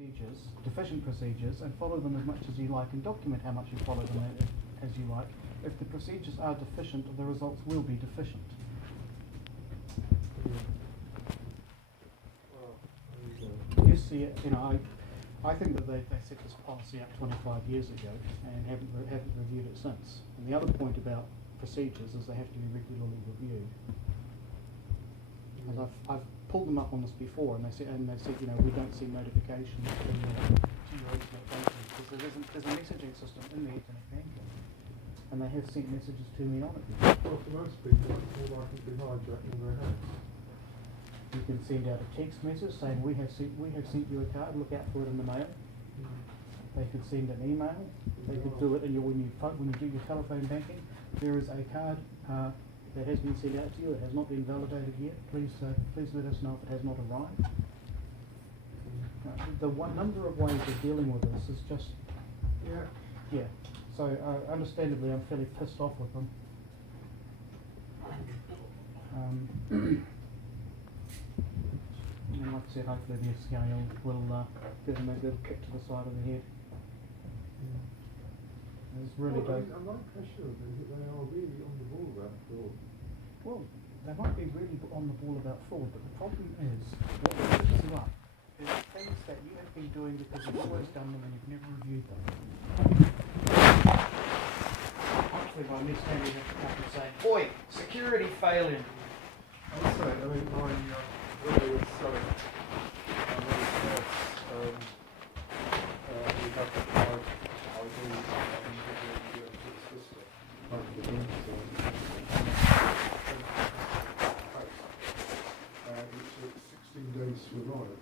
procedures, deficient procedures, and follow them as much as you like and document how much you follow them as you like. If the procedures are deficient, the results will be deficient. You see it, I think that they set this policy up 25 years ago and haven't reviewed it since. And the other point about procedures is they have to be regularly reviewed. And I've pulled them up on this before, and they said we don't see notifications to your internet banking because there's a messaging system in the internet banking, and they have sent messages to me on it. Well, for most people, it's more likely to be hijacking their house. You can send out a text message saying we have sent you a card. Look out for it in the mail. They could send an email. They could do it when you do your telephone banking. There is a card that has been sent out to you. It has not been validated yet. Please let us know if it has not arrived. The number of ways of dealing with this is just yeah. So understandably, I'm fairly pissed off with them. And like I said, hopefully the FCA will give them a good kick to the side of the head. It's really I'm not questioning that they are really on the ball about fraud. Well, they might be really on the ball about fraud, but the problem is what trips you up is things that you have been doing because you've always done them and you've never reviewed them. Hopefully by next time you have to come and say, "Oi, security failing." I would say, my brother was selling we have to try ID to the sister. It took 16 days to arrive.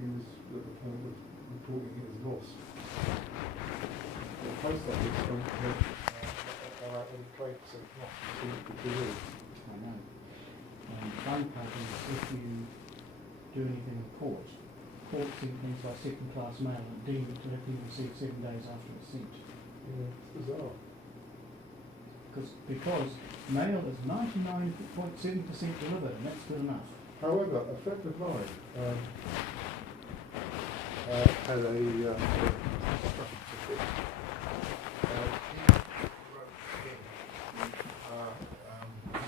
He was at the point of reporting it as lost. The post office went and claimed it not to be delivered. I know. Phone companies, if you do anything in court send things like second-class mail and deem it to have been received 7 days after it's sent. Yeah, it's bizarre. Because mail is 99.7% delivered, and that's good enough. However, a friend of mine had a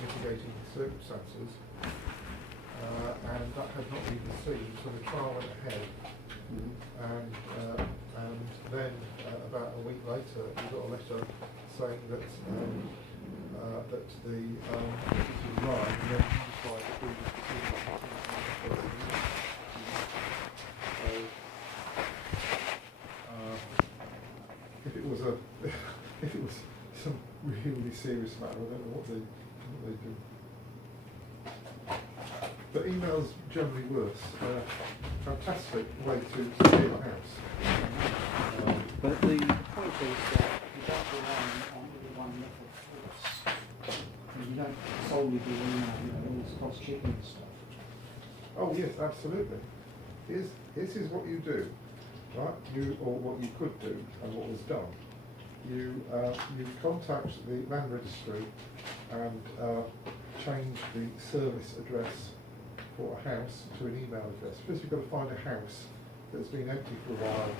mitigating circumstances, and that had not been received, so the trial went ahead. And then about a week later, we got a letter saying that that the this was right, and then he decided that we would so if it was some really serious matter, I don't know what they do. But emails generally worse. Fantastic way to steal a house. But the point is that you don't rely on any one method first. You don't solely do email, all this cross-checking stuff. Oh yes, absolutely. This is what you do, right? Or what you could do, and what was done. You contact the land registry and change the service address for a house to an email address. First, you've got to find a house that's been empty for a while.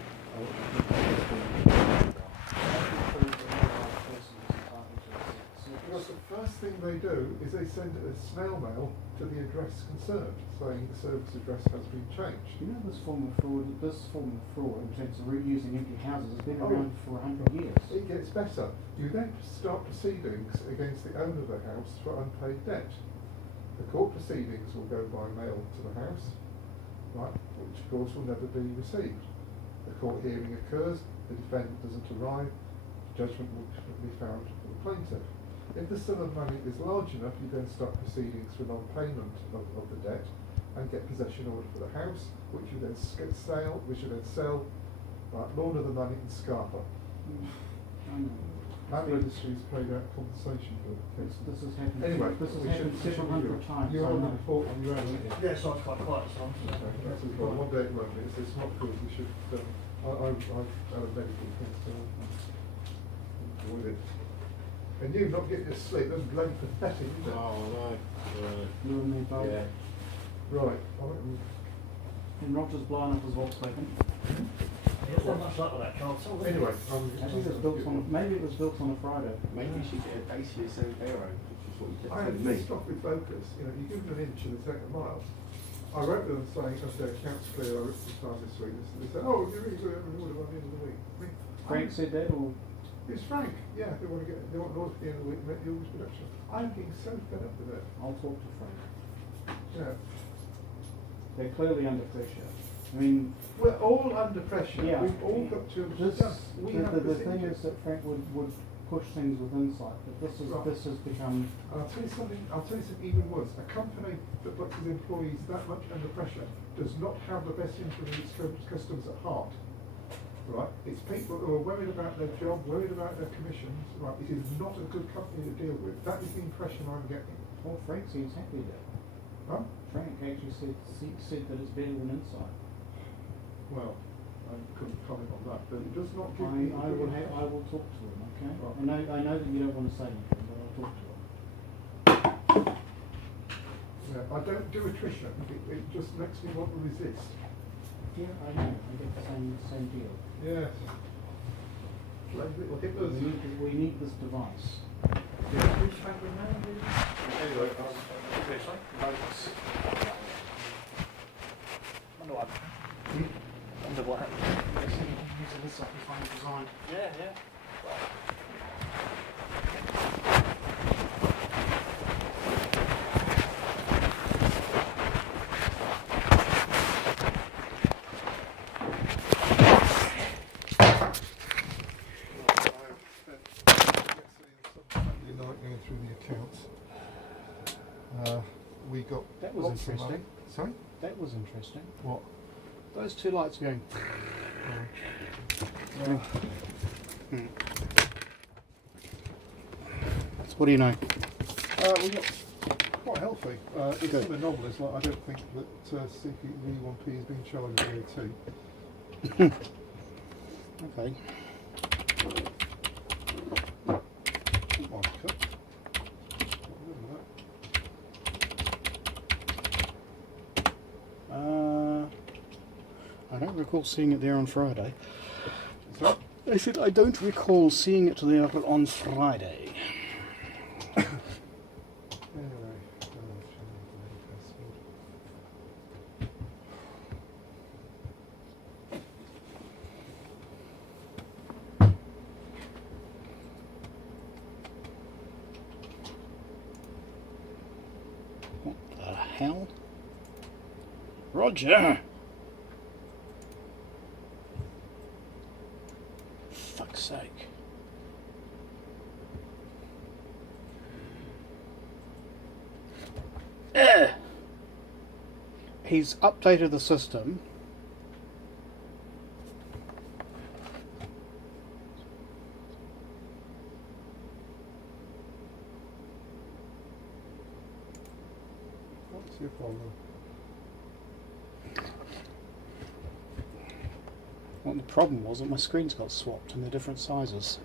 Because the first thing they do is they send a snail mail to the address concerned, saying the service address has been changed. You know this form of fraud in terms of reusing empty houses has been around for 100 years. It gets better. You then start proceedings against the owner of the house for unpaid debt. The court proceedings will go by mail to the house, right, which of course will never be received. The court hearing occurs, the defendant doesn't arrive, judgment will be found for the plaintiff. If the sum of money is large enough, you then start proceedings for non-payment of the debt and get possession order for the house, which you then sell, right, launder the money and scarper. Land registries paid out compensation for the case. This has happened. Anyway, this has happened several hundred times. You're on the report on your own, aren't you? Yes, I'm quite quiet, so That's as well. One day it won't be. It's not good. We should. I've had a medical thing, so avoid it. And you not getting your sleep. That's bloody pathetic, isn't it? Oh, no. You and me both. Yeah. Right. And Roger's blowing up his Volkswagen. There's not much luck with that car at all. Anyway, Maybe it was built on, maybe it was built on a Friday. Maybe you should get a basically a semi aero, which is what you kept I am telling me. pissed off with Focus. You know, you give them an inch and they take a mile. I wrote them saying, as their accounts clear, I ripped the time this week. They said, oh, you're really good, every order by the end of the week. I mean, Frank said that, or it's Frank. Yeah, they want an order at the end of the week, make the orders production. I'm getting so fed up with it. I'll talk to Frank. Yeah. They're clearly under pressure. I mean, We're all under pressure. yeah. We've all got to This, adjust. We have the this thing injury. is that Frank would push things with insight, but this Right. has become. And I'll tell you something even worse. A company that puts its employees that much under pressure does not have the best interest of its customers at heart. Right? It's people who are worried about their job, worried about their commissions. Right? It is not a good company to deal with. That is the impression I'm getting. Well, Frank seems happy there. Huh? Frank actually said that it's better than insight. Well, I couldn't comment on that, but it does not give me. I will talk to him. Okay. Right. I know that you don't want to say anything, but I'll talk to him. Yeah, I don't do attrition. It just makes me want to resist. Yeah, I know. I get the same deal. Yes. Like little hippos. We need this device. Yeah. Who's Frank Renee? Anyway, Wonder what happened. Wonder what happened. Using this like you find design. Yeah, yeah. Saturday night going through the accounts. We got That was lots of interesting. money. Sorry? That was interesting. What? Those two lights are going. So what do you know? We got quite healthy. It's Good. some anomalies. Like I don't think that CP1P has been charged VAT. Okay. One cut. I don't recall seeing it there on Friday. So, I said I don't recall seeing it there on Friday. anyway, What the hell? Roger! Fuck's sake. He's updated the system. what's your problem? What the problem was that my screens got swapped and they're different sizes.